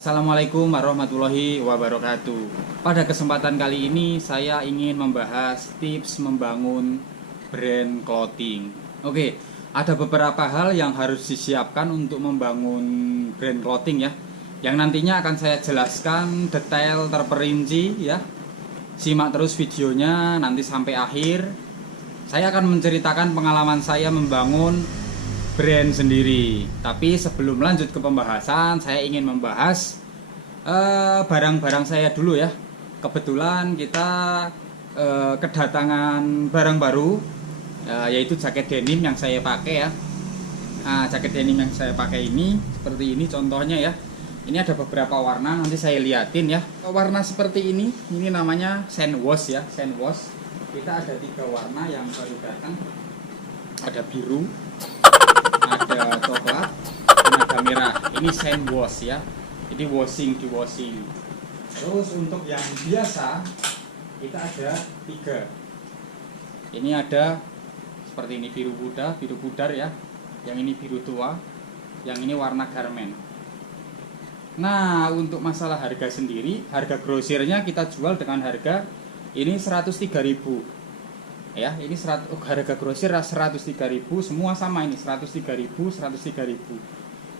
Assalamualaikum warahmatullahi wabarakatuh. Pada kesempatan kali ini saya ingin membahas tips membangun brand clothing. Oke, ada beberapa hal yang harus disiapkan untuk membangun brand clothing ya. Yang nantinya akan saya jelaskan detail terperinci ya. Simak terus videonya nanti sampai akhir. Saya akan menceritakan pengalaman saya membangun brand sendiri. Tapi sebelum lanjut ke pembahasan, saya ingin membahas barang-barang saya dulu ya. Kebetulan kita kedatangan barang baru, yaitu jaket denim yang saya pakai ya. Nah, jaket denim yang saya pakai ini seperti ini contohnya ya. Ini ada beberapa warna, nanti saya liatin ya. Warna seperti ini namanya sandwash ya, sandwash. Kita ada 3 warna yang baru datang. Ada biru, ada coklat, dan ada merah. Ini sandwash ya. Jadi di washing. Terus untuk yang biasa kita ada 3. Ini ada seperti ini biru pudar ya. Yang ini biru tua, yang ini warna garment. Nah, untuk masalah harga sendiri, harga grosirnya kita jual dengan harga ini 103.000. Ya, ini harga grosir 103.000, semua sama ini 103.000.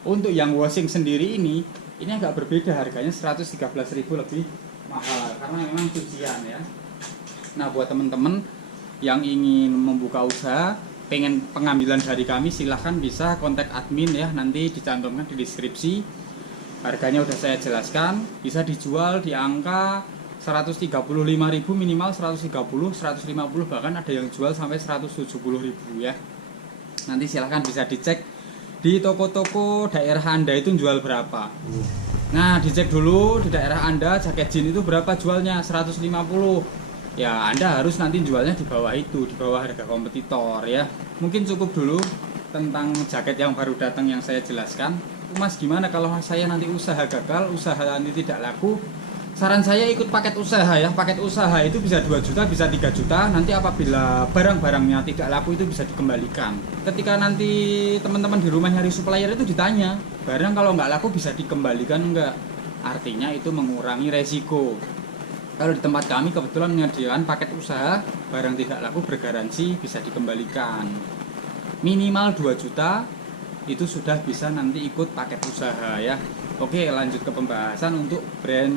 Untuk yang washing sendiri ini agak berbeda, harganya 113.000 lebih mahal karena memang cucian ya. Nah, buat teman-teman yang ingin membuka usaha, pengen pengambilan dari kami, silahkan bisa kontak admin ya, nanti dicantumkan di deskripsi. Harganya udah saya jelaskan, bisa dijual di angka 135.000 minimal, 130, 150, bahkan ada yang jual sampai 170.000 ya. Nanti silahkan bisa dicek di toko-toko daerah Anda itu jual berapa. Nah, dicek dulu di daerah Anda jaket jeans itu berapa jualnya, 150. Ya, Anda harus nanti jualnya di bawah itu, di bawah harga kompetitor ya. Mungkin cukup dulu tentang jaket yang baru datang yang saya jelaskan. Mas, gimana kalau saya nanti usaha gagal, usaha nanti tidak laku? Saran saya ikut paket usaha ya. Paket usaha itu bisa 2 juta, bisa 3 juta. Nanti apabila barang-barangnya tidak laku itu bisa dikembalikan. Ketika nanti teman-teman di rumah nyari supplier itu ditanya, barang kalau nggak laku bisa dikembalikan enggak? Artinya itu mengurangi resiko. Kalau di tempat kami kebetulan menyediakan paket usaha, barang tidak laku bergaransi bisa dikembalikan. Minimal 2 juta itu sudah bisa nanti ikut paket usaha ya. Oke, lanjut ke pembahasan untuk brand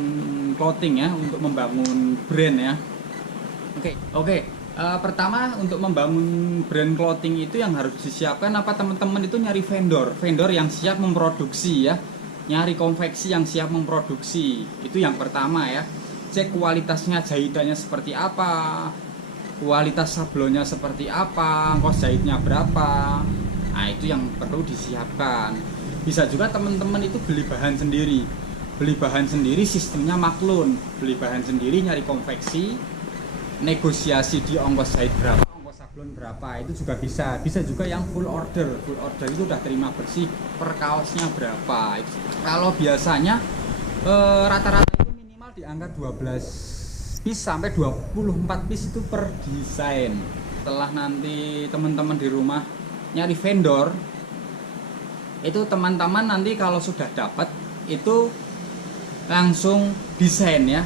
clothing ya, untuk membangun brand ya. Oke. Pertama untuk membangun brand clothing itu yang harus disiapkan apa, teman-teman itu nyari vendor yang siap memproduksi ya, nyari konveksi yang siap memproduksi. Itu yang pertama ya. Cek kualitasnya, jahitannya seperti apa, kualitas sablonnya seperti apa, kos jahitnya berapa. Nah, itu yang perlu disiapkan. Bisa juga teman-teman itu beli bahan sendiri. Beli bahan sendiri sistemnya maklun. Beli bahan sendiri, nyari konveksi, negosiasi di ongkos jahit berapa, ongkos sablon berapa, itu juga bisa. Bisa juga yang full order. Full order itu udah terima bersih, per kaosnya berapa. Kalau biasanya rata-rata itu minimal di angka 12 piece sampai 24 piece itu per desain. Setelah nanti teman-teman di rumah nyari vendor, itu teman-teman nanti kalau sudah dapat itu langsung desain ya.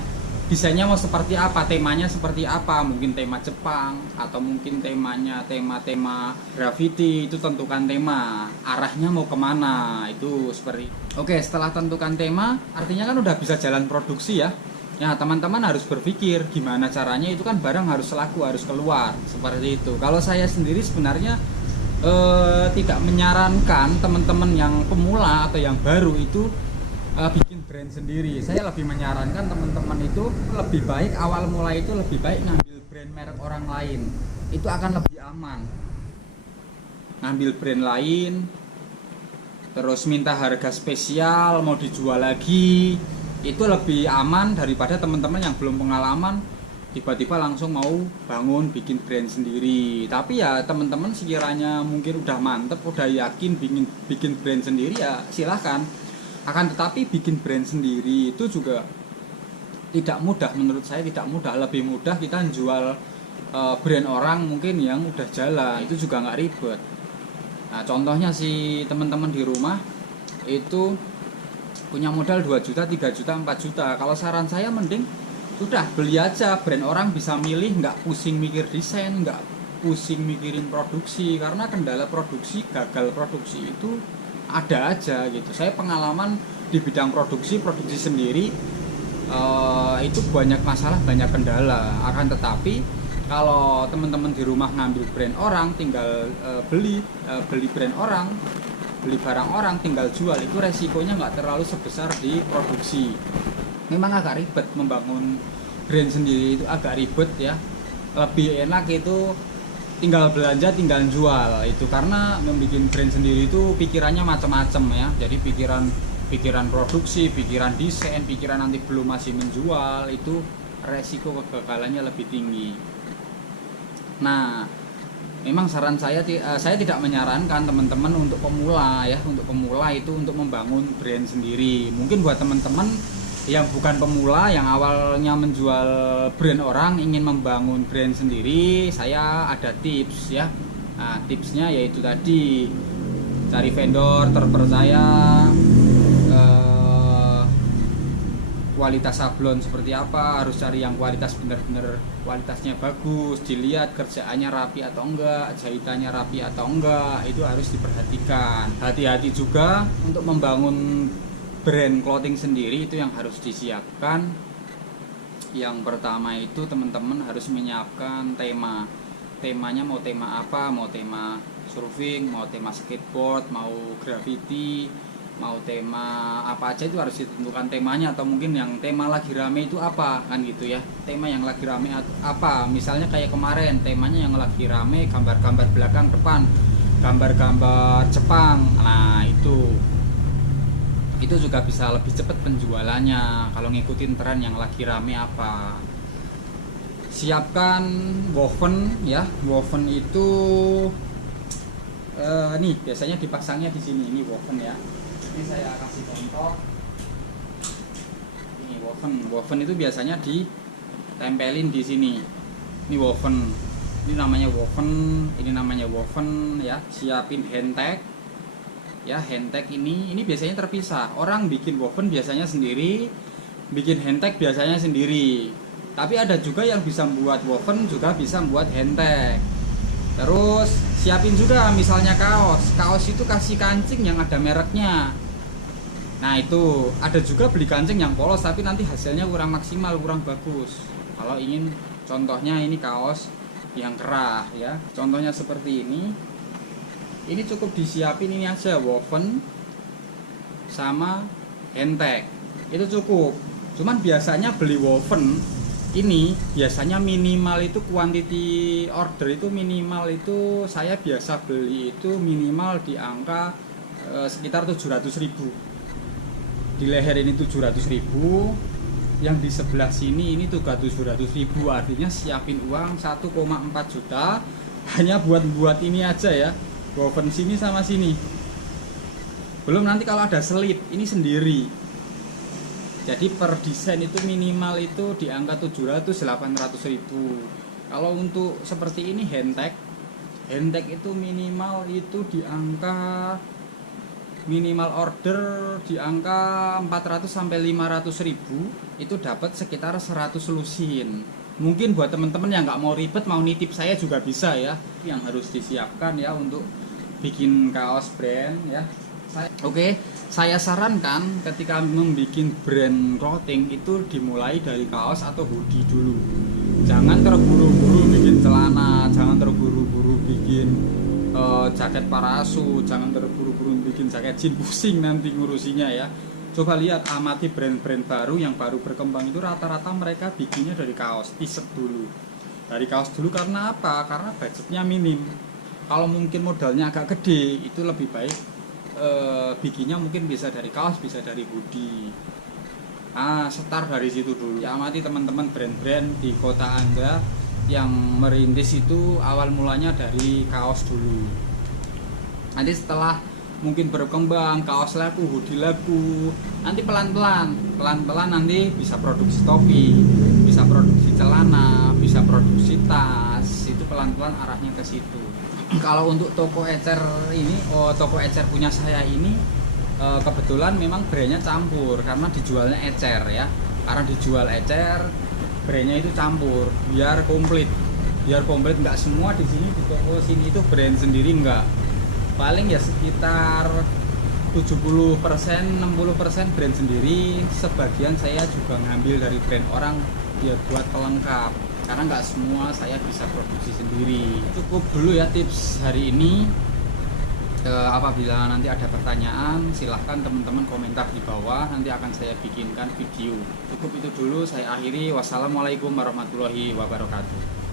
Desainnya mau seperti apa, temanya seperti apa, mungkin tema Jepang atau mungkin temanya tema graffiti, itu tentukan tema, arahnya mau kemana, itu seperti. Oke, setelah tentukan tema, artinya kan udah bisa jalan produksi ya. Ya, teman-teman harus berpikir gimana caranya, itu kan barang harus laku, harus keluar, seperti itu. Kalau saya sendiri sebenarnya tidak menyarankan teman-teman yang pemula atau yang baru itu bikin brand sendiri. Saya lebih menyarankan teman-teman itu lebih baik awal mulai itu lebih baik ngambil brand merek orang lain. Itu akan lebih aman. Ngambil brand lain, terus minta harga spesial, mau dijual lagi, itu lebih aman daripada teman-teman yang belum pengalaman tiba-tiba langsung mau bangun bikin brand sendiri. Tapi ya teman-teman sekiranya mungkin udah mantep, udah yakin bikin brand sendiri ya silahkan. Akan tetapi bikin brand sendiri itu juga tidak mudah, menurut saya tidak mudah. Lebih mudah kita jual brand orang mungkin yang udah jalan, itu juga nggak ribet. Nah, contohnya si teman-teman di rumah itu punya modal 2 juta, 3 juta, 4 juta. Kalau saran saya mending sudah beli aja brand orang, bisa milih, nggak pusing mikir desain, nggak pusing mikirin produksi, karena kendala produksi, gagal produksi itu ada aja gitu. Saya pengalaman di bidang produksi sendiri, itu banyak masalah, banyak kendala. Akan tetapi kalau teman-teman di rumah ngambil brand orang, tinggal beli brand orang, beli barang orang, tinggal jual, itu resikonya nggak terlalu sebesar di produksi. Memang agak ribet membangun brand sendiri, itu agak ribet ya. Lebih enak itu tinggal belanja, tinggal jual itu, karena membuat brand sendiri itu pikirannya macam-macam ya. Jadi pikiran produksi, pikiran desain, pikiran nanti belum masih menjual, itu resiko kegagalannya lebih tinggi. Nah, memang saran saya tidak menyarankan teman-teman untuk pemula ya, untuk pemula itu untuk membangun brand sendiri. Mungkin buat teman-teman yang bukan pemula, yang awalnya menjual brand orang, ingin membangun brand sendiri, saya ada tips ya. Nah, tipsnya yaitu tadi, cari vendor terpercaya, kualitas sablon seperti apa, harus cari yang kualitas benar-benar kualitasnya bagus, dilihat kerjaannya rapi atau enggak, jahitannya rapi atau enggak, itu harus diperhatikan. Hati-hati juga untuk membangun brand clothing sendiri, itu yang harus disiapkan. Yang pertama itu teman-teman harus menyiapkan temanya, mau tema apa, mau tema surfing, mau tema skateboard, mau graffiti, mau tema apa aja, itu harus ditentukan temanya. Atau mungkin yang tema lagi rame itu apa, kan gitu ya, tema yang lagi rame apa. Misalnya kayak kemarin temanya yang lagi rame gambar-gambar belakang depan, gambar-gambar Jepang. Nah itu juga bisa lebih cepat penjualannya kalau ngikutin tren yang lagi rame apa. Siapkan woven ya. Woven itu nih biasanya dipasangnya di sini, ini woven ya. Ini saya kasih contoh. Ini woven itu biasanya ditempelin di sini. Ini woven. Ini namanya woven ya. Siapin hand tag. Ya, hand tag ini biasanya terpisah. Orang bikin woven biasanya sendiri, bikin hand tag biasanya sendiri. Tapi ada juga yang bisa membuat woven, juga bisa membuat hand tag. Terus siapin juga misalnya kaos itu kasih kancing yang ada mereknya. Nah, itu ada juga beli kancing yang polos tapi nanti hasilnya kurang maksimal, kurang bagus. Kalau ingin contohnya ini kaos yang kerah ya, contohnya seperti ini cukup disiapin ini aja, woven sama hand tag, itu cukup. Cuman biasanya beli woven ini biasanya minimal itu quantity order itu minimal itu saya biasa beli itu minimal di angka sekitar 700.000. Di leher ini 700.000, yang di sebelah sini ini juga 700.000. Artinya siapin uang 1,4 juta hanya buat ini aja ya, woven sini sama sini. Belum nanti kalau ada selip ini sendiri. Jadi per desain itu minimal itu di angka 700-800.000. Kalau untuk seperti ini hand tag itu minimal itu di angka, minimal order di angka 400-500.000, itu dapat sekitar 100 lusin. Mungkin buat teman-teman yang nggak mau ribet, mau nitip saya juga bisa ya. Yang harus disiapkan ya untuk bikin kaos brand ya. Saya sarankan ketika membuat brand clothing itu dimulai dari kaos atau hoodie dulu. Jangan terburu-buru bikin celana, jangan terburu-buru bikin jaket parasut, jangan terburu-buru bikin jaket jeans, pusing nanti ngurusinya ya. Coba lihat, amati brand-brand baru yang baru berkembang itu rata-rata mereka bikinnya dari kaos, t-shirt dulu. Dari kaos dulu karena apa? Karena budgetnya minim. Kalau mungkin modalnya agak gede, itu lebih baik bikinnya mungkin bisa dari kaos, bisa dari hoodie. Start dari situ dulu. Ya, amati teman-teman brand-brand di kota Anda yang merintis itu awal mulanya dari kaos dulu. Nanti setelah mungkin berkembang, kaos laku, hoodie laku, nanti pelan-pelan nanti bisa produksi topi, bisa produksi celana, bisa produksi tas. Itu pelan-pelan arahnya ke situ. Kalau untuk toko ecer ini, toko ecer punya saya ini Kebetulan memang brandnya campur karena dijualnya ecer ya, karena dijual ecer brandnya itu campur biar komplit, nggak semua di sini di toko sini itu brand sendiri, nggak, paling ya sekitar 70% 60% brand sendiri, sebagian saya juga ngambil dari brand orang ya buat pelengkap karena nggak semua saya bisa produksi sendiri. Cukup dulu ya tips hari ini. Apabila nanti ada pertanyaan silahkan teman-teman komentar di bawah, nanti akan saya bikinkan video. Cukup itu dulu, saya akhiri. Wassalamualaikum warahmatullahi wabarakatuh.